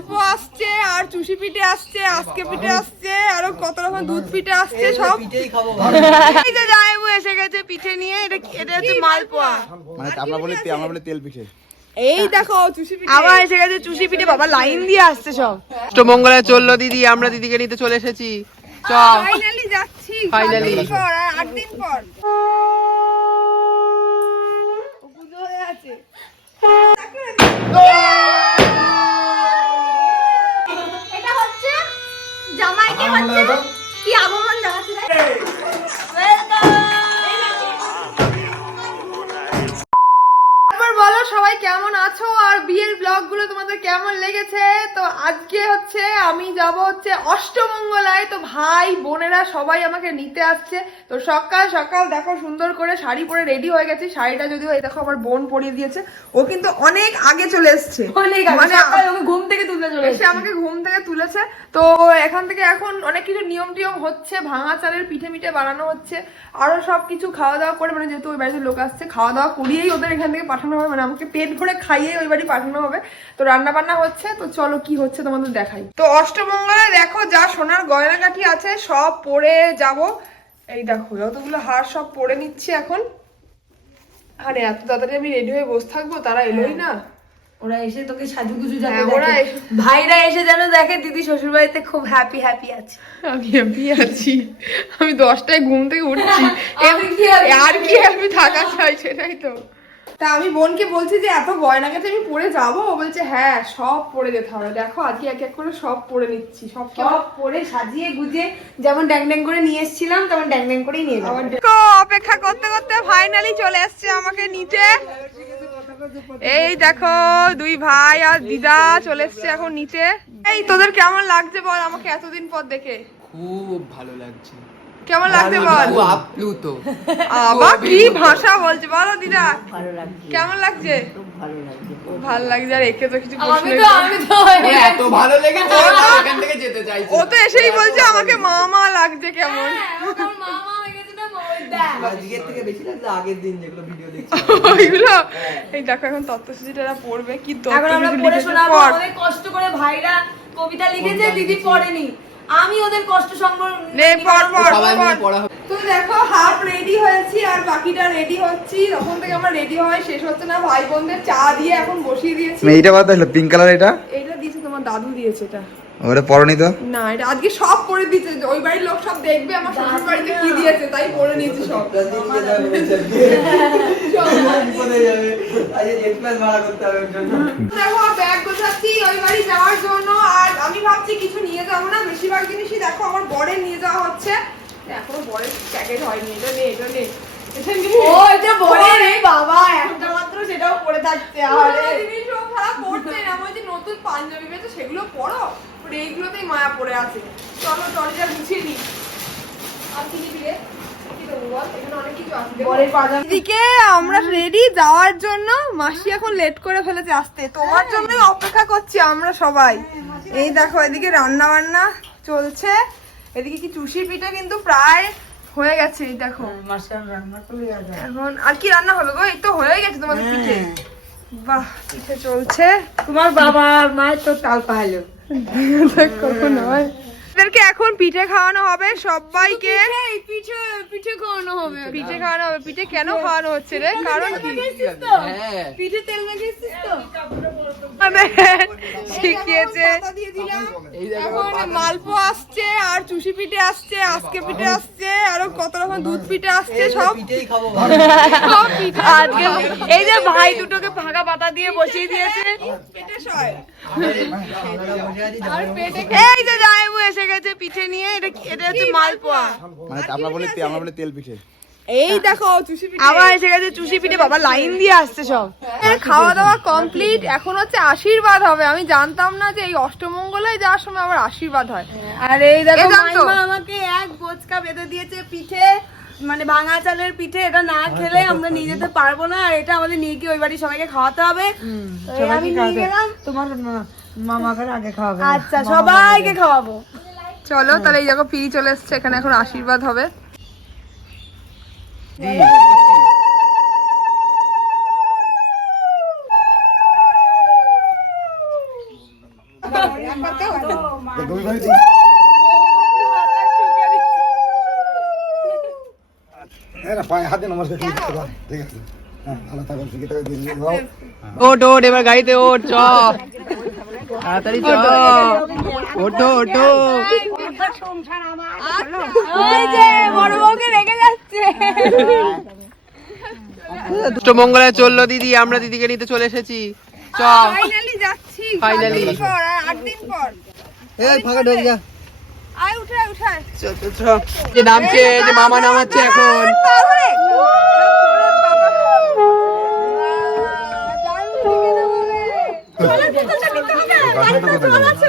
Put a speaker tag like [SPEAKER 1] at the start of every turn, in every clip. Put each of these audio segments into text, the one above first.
[SPEAKER 1] মালপোয়া আসছে আর চুষি পিঠে আসছে আজকে পিঠে আসছে আরও কত রকম দুধ পিঠে আসছে সব এই যে জামাইবু এসে গেছে পিঠে নিয়ে এটা এটা হচ্ছে মালপোয়া।
[SPEAKER 2] মানে আমরা বলি আমরা বলি তেল পিঠে।
[SPEAKER 1] এই দেখো চুষি পিঠে। আবার এসে গেছে চুষি পিঠে বাবা লাইন দিয়ে আসছে সব। অষ্টমঙ্গলে চলল দিদি আমরা দিদিকে নিতে চলে এসেছি। চল। ফাইনালি যাচ্ছি। ফাইনালি পর আর আট দিন পর। পুজো হয়ে আছে
[SPEAKER 3] এটা হচ্ছে জামাইকে হচ্ছে কি আগমন জানাচ্ছে রে? ওয়েলকাম
[SPEAKER 1] তারপর বলো সবাই কেমন আছো? আর বিয়ের ব্লগগুলো তোমাদের কেমন লেগেছে? তো আজকে হচ্ছে আমি যাব হচ্ছে অষ্টমঙ্গলায়। তো ভাই বোনেরা সবাই আমাকে নিতে আসছে। তো সকাল সকাল দেখো সুন্দর করে শাড়ি পরে রেডি হয়ে গেছে। শাড়িটা যদিও এই দেখো আমার বোন পরিয়ে দিয়েছে। ও কিন্তু অনেক আগে চলে এসছে। মানে
[SPEAKER 3] ওকে ঘুম থেকে তুলতে চলে
[SPEAKER 1] এসে আমাকে ঘুম থেকে তুলেছে। তো এখান থেকে এখন অনেক কিছু নিয়ম টিয়ম হচ্ছে। ভাঙা চালের পিঠে মিঠে বানানো হচ্ছে। আরও সব কিছু খাওয়া দাওয়া করে মানে যেহেতু ওই বাড়িতে লোক আসছে খাওয়া দাওয়া করিয়েই ওদের এখান থেকে পাঠানো হবে মানে আমাকে পেট ভরে খাইয়ে ওই বাড়ি পাঠানো হবে। তো রান্না বান্না হচ্ছে তো চলো কি হচ্ছে তোমাদের দেখাই। তো অষ্টমঙ্গলে দেখো যা সোনার গয়নাকাঠি আছে সব পরে যাব। এই দেখো যতগুলো হার সব পরে নিচ্ছি এখন। আরে এত তাড়াতাড়ি আমি রেডি হয়ে বসে থাকব? তারা এলোই না।
[SPEAKER 3] ওরা এসে তোকে সাজুগুজু যাতে
[SPEAKER 1] হ্যাঁ, ওরা
[SPEAKER 3] ভাইরা এসে যেন দেখে দিদি শ্বশুর বাড়িতে খুব হ্যাপি হ্যাপি আছে।
[SPEAKER 1] আমি হ্যাপি আছি। আমি দশটায় ঘুম থেকে উঠছি।
[SPEAKER 3] আর কি happy?
[SPEAKER 1] আর কি আমি থাকা চাই সেটাই তো। তা আমি বোনকে বলছি যে এত গয়না গেছে আমি পরে যাব? ও বলছে হ্যাঁ সব পরে যেতে হবে। দেখো আজকে এক এক করে সব পরে নিচ্ছি। সব
[SPEAKER 3] সব পরে সাজিয়ে গুজে যেমন ড্যাং ড্যাং করে নিয়ে এসেছিলাম তেমন ড্যাং ড্যাং করেই নিয়ে যাব।
[SPEAKER 1] দেখো, অপেক্ষা করতে করতে ফাইনালি চলে এসছে আমাকে নিচে। এই দেখো দুই ভাই আর দিদা চলে এসছে এখন নিচে। এই তোদের কেমন লাগছে বল আমাকে এতদিন পর দেখে?
[SPEAKER 4] খুব ভালো লাগছে।
[SPEAKER 1] কেমন লাগছে বল?
[SPEAKER 4] আপ্লুত
[SPEAKER 1] আবার কি ভাষা বলছে? বলো দিদা।
[SPEAKER 3] ভালো লাগছে।
[SPEAKER 1] কেমন লাগছে?
[SPEAKER 3] ভালো লাগছে।
[SPEAKER 1] আর একে তো কিছু
[SPEAKER 3] আমি তো আমি তো
[SPEAKER 4] এত ভালো লেগেছে তো এখান থেকে যেতে চাইছে।
[SPEAKER 1] ও তো এসেই বলছে আমাকে মামা লাগছে কেমন।
[SPEAKER 3] মামা হয়ে
[SPEAKER 1] ওইগুলো? এই দেখো এখন তত্ত্বসূচিটা পড়বে কি
[SPEAKER 3] এখন আমরা পড়ে শোনাবো কষ্ট করে ভাইরা কবিতা লিখেছে দিদি পড়েনি। আমি ওদের কষ্ট সংবরণ
[SPEAKER 1] নে পড় পড়
[SPEAKER 4] সবাই মিলে
[SPEAKER 1] পড়া।
[SPEAKER 4] হবে।
[SPEAKER 1] তো দেখো হাফ রেডি হয়েছি আর বাকিটা রেডি হচ্ছি। তখন থেকে আমার রেডি হয় শেষ হচ্ছে না ভাই বোনদের চা দিয়ে এখন বসিয়ে দিয়েছি।
[SPEAKER 2] এইটা বাদ হলো পিঙ্ক কালার এটা?
[SPEAKER 1] এইটা দিয়েছে তোমার দাদু দিয়েছে এটা।
[SPEAKER 2] ওটা পরনি তো?
[SPEAKER 1] না এটা আজকে সব পরে দিয়েছে। ওই বাড়ির লোক সব দেখবে আমার শ্বশুর বাড়িতে কি দিয়েছে তাই পরে নিয়েছি সব। দেখো ব্যাগ গোছাচ্ছি ওই বাড়ি যাওয়ার জন্য। আর আমি ভাবছি কিছু নিয়ে যাব না বেশিরভাগ জিনিসই দেখো আমার বরের নিয়ে যাওয়া হচ্ছে। এখনও বরের প্যাকেট হয়নি এটা নে এটা নে।
[SPEAKER 3] ও এটা বলে বাবা একটা মাত্র সেটাও পড়ে থাকতে আরে
[SPEAKER 1] জিনিসও খারাপ পড়ছে না আমি বলছি নতুন পাঞ্জাবি পেয়েছে সেগুলো পরো but এইগুলোতেই মায়া পড়ে আছে। চলো টলিটা গুছিয়ে দিই এদিকে আমরা রেডি যাওয়ার জন্য মাসি এখন লেট করে ফেলেছে আসতে। তোমার জন্য অপেক্ষা করছি আমরা সবাই। এই দেখো এদিকে রান্না বান্না চলছে। এদিকে কি চুষি পিঠা কিন্তু প্রায় হয়ে গেছে এই দেখো।
[SPEAKER 3] যাবে।
[SPEAKER 1] এখন আর কি রান্না হবে গো? এই তো হয়ে গেছে তোমাদের পিঠে। বাহ পিঠে চলছে।
[SPEAKER 3] তোমার বাবা আর মায়ের তো তাল পাহালো
[SPEAKER 1] কখন হয় এদেরকে এখন পিঠে খাওয়ানো হবে সবাইকে।
[SPEAKER 3] পিঠে পিঠে খাওয়ানো হবে।
[SPEAKER 1] পিঠে খাওয়ানো হবে। পিঠে কেন খাওয়ানো হচ্ছে রে? কারণ কি?
[SPEAKER 4] হ্যাঁ।
[SPEAKER 3] পিঠে তেল মেখেছিস তো?
[SPEAKER 1] শিখিয়েছে। মালপোয়া আসছে আর চুষি পিঠে আসছে আজকে পিঠে আসছে আরও কত রকম দুধ পিঠে আসছে সব
[SPEAKER 4] পিঠেই খাব
[SPEAKER 1] সব পিঠে।
[SPEAKER 3] আজকে এই যে ভাই দুটোকে ফাঁকা পাতা দিয়ে বসিয়ে দিয়েছে।
[SPEAKER 1] পেটে সয়
[SPEAKER 4] আমরা বসে আছি
[SPEAKER 1] আর পেটে এই যে পিঠে নিয়ে এটা এটা হচ্ছে মালপোয়া।
[SPEAKER 2] মানে আমরা বলি আমরা বলি তেল পিঠে।
[SPEAKER 1] এই দেখো চুষি পিঠে। আবার এসে গেছে চুষি পিঠে বাবা লাইন দিয়ে আসছে সব। খাওয়া দাওয়া কমপ্লিট এখন হচ্ছে আশীর্বাদ হবে। আমি জানতাম না যে এই অষ্টমঙ্গলায় যাওয়ার সময় আবার আশীর্বাদ হয়।
[SPEAKER 3] আর এই দেখো মাইমা আমাকে এক বোচকা বেঁধে দিয়েছে পিঠে মানে ভাঙা চালের পিঠে। এটা না খেলে আমরা নিয়ে যেতে পারব না আর এটা আমাদের নিয়ে গিয়ে ওই বাড়ি সবাইকে খাওয়াতে হবে। আমি নিয়ে গেলাম।
[SPEAKER 5] তোমার মামাকে আগে খাওয়াবে।
[SPEAKER 3] আচ্ছা সবাইকে খাওয়াবো।
[SPEAKER 1] চলো তাহলে এই দেখো পিড়ি চলে এসছে এখানে এখন আশীর্বাদ হবে।
[SPEAKER 4] ওট ওট এবার গাড়িতে ওট চ। তাড়াতাড়ি চ। ওটো ওটো
[SPEAKER 3] ওই যে বড় বউকে রেখে যাচ্ছে
[SPEAKER 4] মঙ্গলায় চলল দিদি আমরা দিদিকে নিতে চলে এসেছি চ
[SPEAKER 1] ফাইনালি যাচ্ছি আট দিন পর
[SPEAKER 4] এই ফাঁকা ঢোক যা যে নামছে যে মামা নামাচ্ছে এখন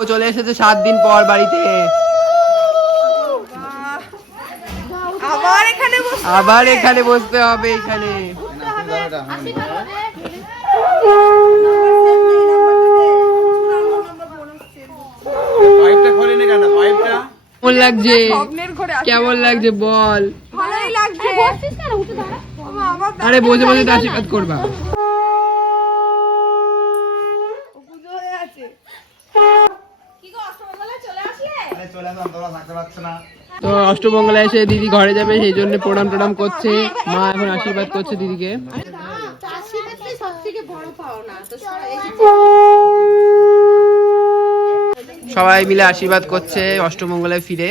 [SPEAKER 4] ও চলে এসেছে সাত দিন পর বাড়িতে
[SPEAKER 1] আবার এখানে বসে
[SPEAKER 4] আবার এখানে বসতে হবে এখানে। কেমন লাগছে? কেমন বল। আরে বসে বসে তো আশীর্বাদ করবা।
[SPEAKER 1] হয়ে
[SPEAKER 2] চলে আসলাম তোমরা থাকতে পারছ না।
[SPEAKER 4] তো অষ্টমঙ্গলা এসে দিদি ঘরে যাবে সেই জন্য প্রণাম টনাম করছে মা এখন আশীর্বাদ করছে দিদিকে সবাই মিলে আশীর্বাদ করছে অষ্টমঙ্গলায় ফিরে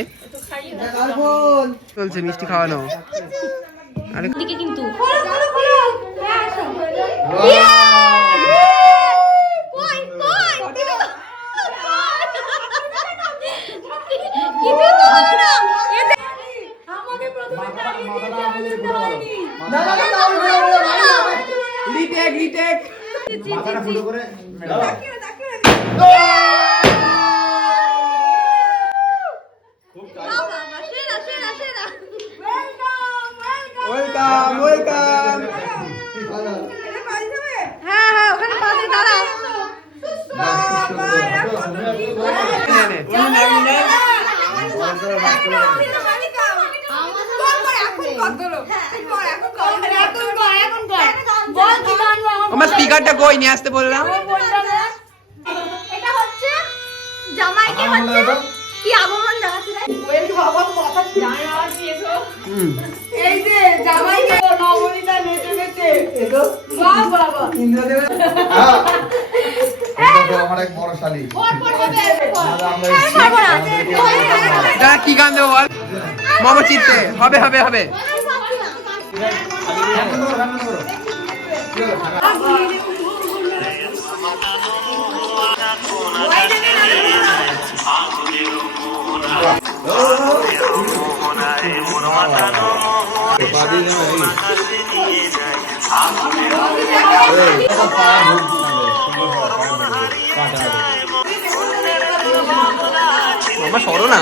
[SPEAKER 4] চলছে মিষ্টি খাওয়ানো আরে রিটেক
[SPEAKER 2] মাথাটা ফুটো করে
[SPEAKER 4] ওয়েলকাম আমার স্পিকারটা কই নিয়ে আসতে বললাম?
[SPEAKER 3] এটা হচ্ছে জামাইকে হচ্ছে কি আগমন জানাচ্ছে এই যে জামাইকে নবনীতা নেচে নেচে। বাহ বাহ বাহ
[SPEAKER 2] আমার এক বড় শালি।
[SPEAKER 4] এটা কি গান দেবো বল? মামা চিত্তে হবে হবে হবে। মামা সরো না।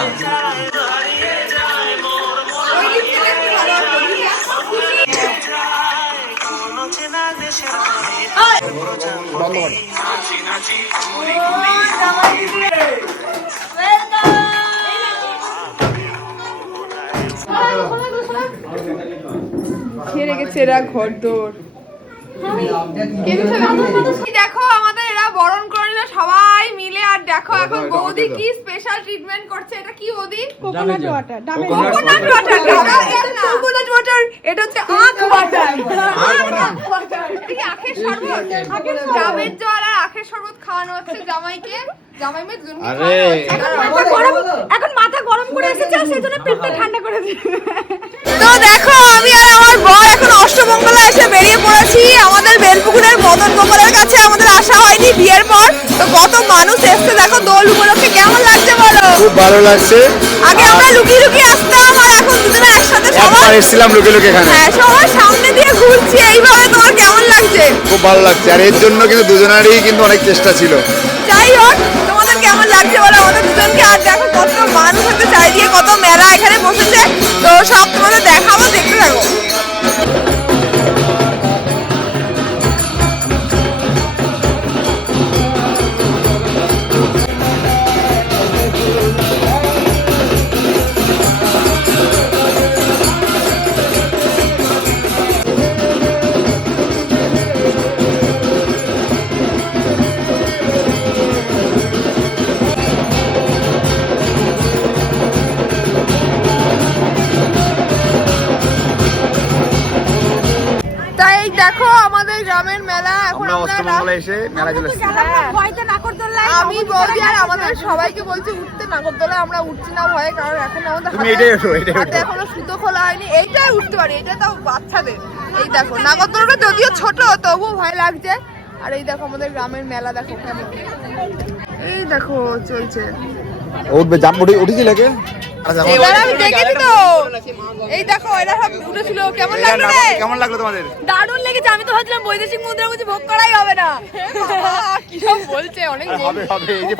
[SPEAKER 4] বন্ধ কর
[SPEAKER 1] ছেড়ে গেছে এরা ঘর দেখো আমাদের এরা বরণ করে সবাই মিলে আর দেখো এখন বৌদি কি স্পেশাল ট্রিটমেন্ট করছে এটা কি বৌদি? Coconut water coconut water coconut water এটা হচ্ছে আখ ওয়াটার আখ ওয়াটার এটা কি আখের শরবত? ডাবের জল আর আখের শরবত খাওয়ানো হচ্ছে জামাইকে। জামাই মেয়ে দুজনকে খাওয়ানো হচ্ছে। এখন মাথা গরম করে এসেছে সেই পেটটা ঠান্ডা করে তো দেখো আমি আর আমার বর এখন অষ্টমঙ্গলা এসে বেরিয়ে পড়েছি। আমাদের বেলপুকুরের মদন গোপালের কাছে আমাদের আসা হয়নি বিয়ের পর। তো কত মানুষ এসছে দেখো দোল উপলক্ষে কেমন লাগছে বলো?
[SPEAKER 2] খুব ভালো লাগছে।
[SPEAKER 1] আগে আমরা লুকিয়ে লুকিয়ে আসতাম আর এখন দুজনে একসাথে সবাই
[SPEAKER 2] এসেছিলাম লুকে লুকে এখানে।
[SPEAKER 1] হ্যাঁ সবার সামনে দিয়ে ঘুরছি এইভাবে তোমার কেমন লাগছে?
[SPEAKER 2] খুব ভালো লাগছে। আর এর জন্য কিন্তু দুজনেরই কিন্তু অনেক চেষ্টা ছিল।
[SPEAKER 1] যাই হোক দুজনকে আর দেখো কত মানুষ হচ্ছে চারিদিকে, কত মেলা এখানে বসেছে। তো সব তোমাদের দেখাবো, দেখতে থাকো।
[SPEAKER 2] এসে মেলা চলে
[SPEAKER 1] আমি বলছি আর আমাদের সবাইকে বলছি উঠতে নাগরদোলা আমরা উঠছি না ভয়ে কারণ এখন আমাদের
[SPEAKER 2] তুমি এটাই ওঠো, এটাই ওঠো।
[SPEAKER 1] এখনও সুতো খোলা হয়নি। এইটাই উঠতে পারি এটা তাও বাচ্চাদের। এই দেখো নাগরদোলাটা যদিও ছোট তবুও ভয় লাগছে। আর এই দেখো আমাদের গ্রামের মেলা দেখো কেমন। এই দেখো চলছে।
[SPEAKER 2] উঠবে জাম্প উঠে উঠেছি লেগে
[SPEAKER 1] এবার আমি দেখেছি তো। এই দেখো এরা সব উঠেছিল কেমন লাগল রে?
[SPEAKER 2] কেমন লাগল তোমাদের?
[SPEAKER 3] দারুণ লেগেছে। আমি তো ভাবছিলাম বৈদেশিক মুদ্রা ভোগ করাই হবে না।
[SPEAKER 1] কি সব বলছে অনেক
[SPEAKER 2] হবে হবে। এই যে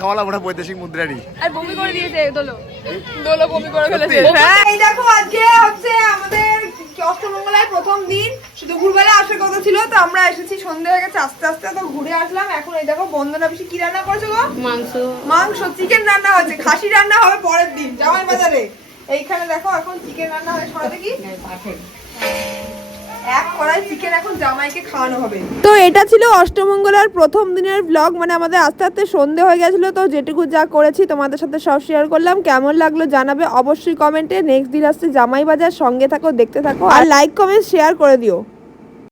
[SPEAKER 2] খাওয়ালাম ওটা বৈদেশিক মুদ্রারই।
[SPEAKER 3] আর বমি করে দিয়েছে দোলো।
[SPEAKER 1] দোলো বমি করে ফেলেছে। হ্যাঁ এই দেখো আজকে হচ্ছে আমাদের অষ্টমঙ্গলায় প্রথম দিন। দুপুরবেলা আসার কথা ছিল তো আমরা এসেছি সন্ধে হয়ে গেছে আস্তে আস্তে তো ঘুরে আসলাম। এখন এই দেখো বন্দনা বেশি কি রান্না করেছ গো?
[SPEAKER 3] মাংস।
[SPEAKER 1] মাংস চিকেন রান্না হয়েছে খাসি রান্না হবে পরের দিন জামাই বাজারে। এইখানে দেখো এখন চিকেন রান্না হয় সরাতে দেখি। তো এটা ছিল অষ্টমঙ্গলার প্রথম দিনের ব্লগ মানে আমাদের আস্তে আস্তে সন্ধে হয়ে গেছিল, তো যেটুকু যা করেছি তোমাদের সাথে সব শেয়ার করলাম। কেমন লাগল জানাবে অবশ্যই কমেন্টে নেক্সট দিন আসছে জামাই বাজার সঙ্গে থাকো, দেখতে থাকো, আর লাইক কমেন্ট শেয়ার করে দিও।